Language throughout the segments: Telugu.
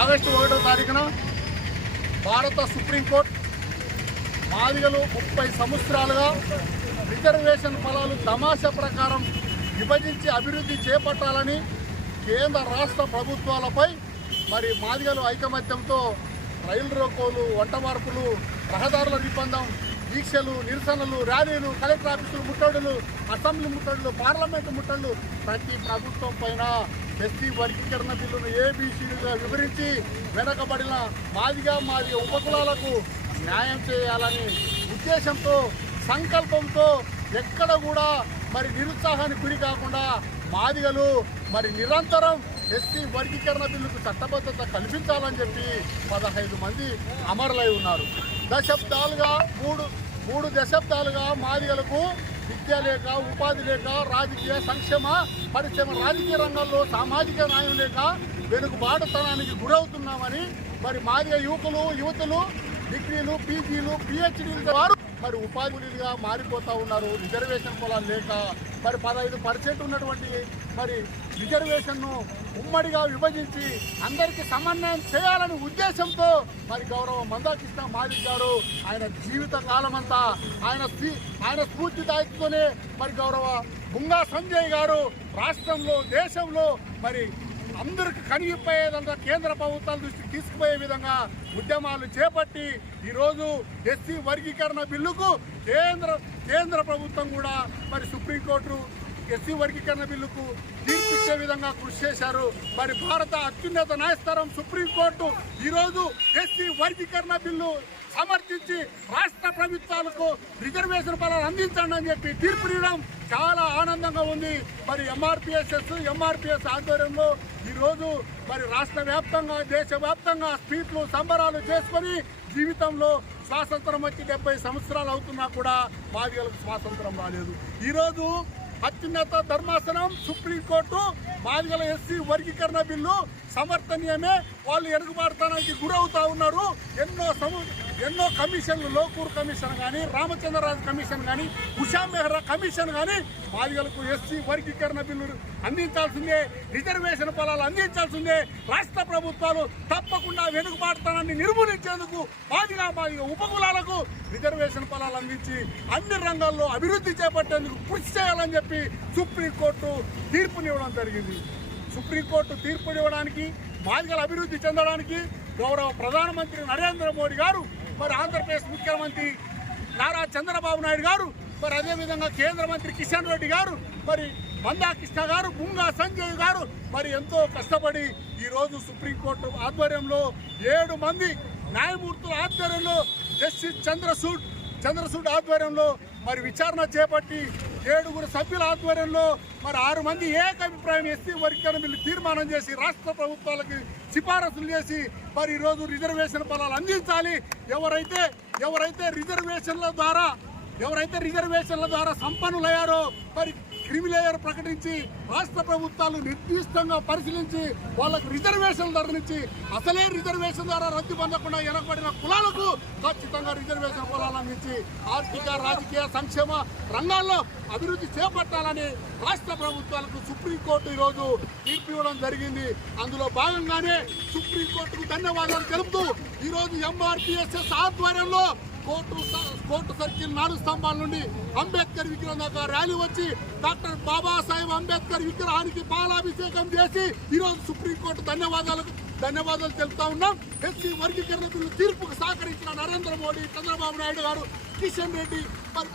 ఆగస్టు ఒకటో తారీఖున భారత సుప్రీంకోర్టు మాదిగలు ముప్పై సంవత్సరాలుగా రిజర్వేషన్ ఫలాలు తమాష ప్రకారం విభజించి అభివృద్ధి చేపట్టాలని కేంద్ర రాష్ట్ర ప్రభుత్వాలపై మరి మాదిగలు ఐకమత్యంతో రైలు రోకోలు వంట మార్పులు రహదారుల నిర్బంధం దీక్షలు నిరసనలు ర్యాలీలు కలెక్టర్ ఆఫీసులు ముట్టడులు అసెంబ్లీ ముట్టడులు పార్లమెంటు ముట్టడులు ప్రతి ప్రభుత్వం పైన ఎస్టీ వర్గీకరణ బిల్లును ఏబీసీలుగా వివరించి వెనకబడిన మాదిగా మాది ఉపకులాలకు న్యాయం చేయాలని ఉద్దేశంతో సంకల్పంతో ఎక్కడ కూడా మరి నిరుత్సాహానికి గురి కాకుండా మాదిగలు మరి నిరంతరం ఎస్సీ వర్గీకరణ బిల్లుకు చట్టబద్ధత కల్పించాలని చెప్పి పదహైదు మంది అమరులై ఉన్నారు దశాబ్దాలుగా మూడు మూడు దశాబ్దాలుగా మాదిగలకు విద్య లేక ఉపాధి లేక రాజకీయ సంక్షేమ పరిశ్రమ రాజకీయ రంగంలో సామాజిక న్యాయం లేక బాటతనానికి గురవుతున్నామని మరి మాదిగ యువకులు యువతులు డిగ్రీలు పీజీలు పిహెచ్డీలు వారు మరి ఉపాధిగా మారిపోతూ ఉన్నారు రిజర్వేషన్ పొలాలు లేక మరి పదహైదు పర్సెంట్ ఉన్నటువంటి మరి రిజర్వేషన్ను ఉమ్మడిగా విభజించి అందరికీ సమన్వయం చేయాలనే ఉద్దేశంతో మరి గౌరవ మందాకృష్ణ మాదిక్ గారు ఆయన జీవిత కాలమంతా ఆయన ఆయన స్ఫూర్తిదాయకుతోనే మరి గౌరవ బుంగా సంజయ్ గారు రాష్ట్రంలో దేశంలో మరి అందరికి కనిగిపోయేదంతా కేంద్ర ప్రభుత్వాల దృష్టికి తీసుకుపోయే విధంగా ఉద్యమాలు చేపట్టి ఈరోజు ఎస్సీ వర్గీకరణ బిల్లుకు కేంద్ర కేంద్ర ప్రభుత్వం కూడా మరి సుప్రీంకోర్టు ఎస్సీ వర్గీకరణ బిల్లుకు తీర్పిచ్చే విధంగా కృషి చేశారు మరి భారత అత్యున్నత న్యాయస్థానం సుప్రీంకోర్టు ఈరోజు ఎస్సీ వర్గీకరణ బిల్లు సమర్థించి రాష్ట్ర ప్రభుత్వాలకు రిజర్వేషన్ పనులు అందించండి అని చెప్పి ఇవ్వడం చాలా ఆనందంగా ఉంది మరి ఎంఆర్పిఎస్ఎస్ ఎంఆర్పిఎస్ ఆధ్వర్యంలో ఈరోజు మరి రాష్ట్ర వ్యాప్తంగా దేశవ్యాప్తంగా స్ట్రీట్లు సంబరాలు చేసుకొని జీవితంలో స్వాతంత్రం వచ్చి డెబ్బై సంవత్సరాలు అవుతున్నా కూడా బాధికలకు స్వాతంత్రం రాలేదు ఈరోజు అత్యున్నత ధర్మాసనం సుప్రీంకోర్టు బాధికల ఎస్సీ వర్గీకరణ బిల్లు సమర్థనీయమే వాళ్ళు ఎరుగుబాటుతనానికి గురవుతా ఉన్నారు ఎన్నో సము ఎన్నో కమిషన్లు లోకూర్ కమిషన్ కానీ రామచంద్రరాజు కమిషన్ కానీ ఉషా మెహ్రా కమిషన్ కానీ బాలికలకు ఎస్సీ వర్గీకరణ బిల్లు అందించాల్సిందే రిజర్వేషన్ ఫలాలు అందించాల్సిందే రాష్ట్ర ప్రభుత్వాలు తప్పకుండా వెనుకబాటుతనాన్ని నిర్మూలించేందుకు బాధిగా బాధిగా ఉపకులాలకు రిజర్వేషన్ ఫలాలు అందించి అన్ని రంగాల్లో అభివృద్ధి చేపట్టేందుకు కృషి చేయాలని చెప్పి సుప్రీంకోర్టు తీర్పునివ్వడం జరిగింది సుప్రీంకోర్టు తీర్పునివ్వడానికి బాధికలు అభివృద్ధి చెందడానికి గౌరవ ప్రధానమంత్రి నరేంద్ర మోడీ గారు మరి ఆంధ్రప్రదేశ్ ముఖ్యమంత్రి నారా చంద్రబాబు నాయుడు గారు మరి అదేవిధంగా కేంద్ర మంత్రి కిషన్ రెడ్డి గారు మరి మందా కృష్ణ గారు బుంగా సంజయ్ గారు మరి ఎంతో కష్టపడి ఈరోజు సుప్రీంకోర్టు ఆధ్వర్యంలో ఏడు మంది న్యాయమూర్తుల ఆధ్వర్యంలో జస్టిస్ చంద్రసూడ్ చంద్రసూడ్ ఆధ్వర్యంలో మరి విచారణ చేపట్టి ఏడుగురు సభ్యుల ఆధ్వర్యంలో మరి ఆరు మంది ఏకాభిప్రాయం ఎస్సీ వర్గీకరణ బిల్లు తీర్మానం చేసి రాష్ట్ర ప్రభుత్వాలకి సిఫారసులు చేసి మరి ఈరోజు రిజర్వేషన్ ఫలాలు అందించాలి ఎవరైతే ఎవరైతే రిజర్వేషన్ల ద్వారా ఎవరైతే రిజర్వేషన్ల ద్వారా సంపన్నులయ్యారో మరి క్రిమిలేయర్ ప్రకటించి రాష్ట్ర ప్రభుత్వాలు నిర్దిష్టంగా పరిశీలించి వాళ్ళకు రిజర్వేషన్ ధర నుంచి అసలే రిజర్వేషన్ ద్వారా రద్దు పొందకుండా వెనకబడిన కులాలకు ఖచ్చితంగా రిజర్వేషన్ కులాలు అందించి ఆర్థిక రాజకీయ సంక్షేమ రంగాల్లో అభివృద్ధి చేపట్టాలని రాష్ట్ర ప్రభుత్వాలకు సుప్రీంకోర్టు ఈరోజు తీర్పు ఇవ్వడం జరిగింది అందులో భాగంగానే సుప్రీంకోర్టుకు ధన్యవాదాలు తెలుపుతూ ఈరోజు ఎంఆర్పిఎస్ఎస్ ఆధ్వర్యంలో కోర్టు కోర్టు సర్కిల్ నాలుగు స్తంభాల నుండి అంబేద్కర్ విగ్రహం దాకా ర్యాలీ వచ్చి డాక్టర్ బాబాసాహెబ్ అంబేద్కర్ విగ్రహానికి పాలాభిషేకం చేసి ఈరోజు సుప్రీంకోర్టు ధన్యవాదాలకు ధన్యవాదాలు తెలుపుతా ఉన్నాం ఎస్సీ వర్గీకరణ బిల్లు తీర్పుకు సహకరించిన నరేంద్ర మోడీ చంద్రబాబు నాయుడు గారు కిషన్ రెడ్డి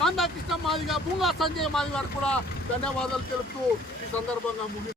మరి కృష్ణ మాదిగా బుంగా సంజయ్ మాది గారు కూడా ధన్యవాదాలు తెలుపుతూ ఈ సందర్భంగా ముగి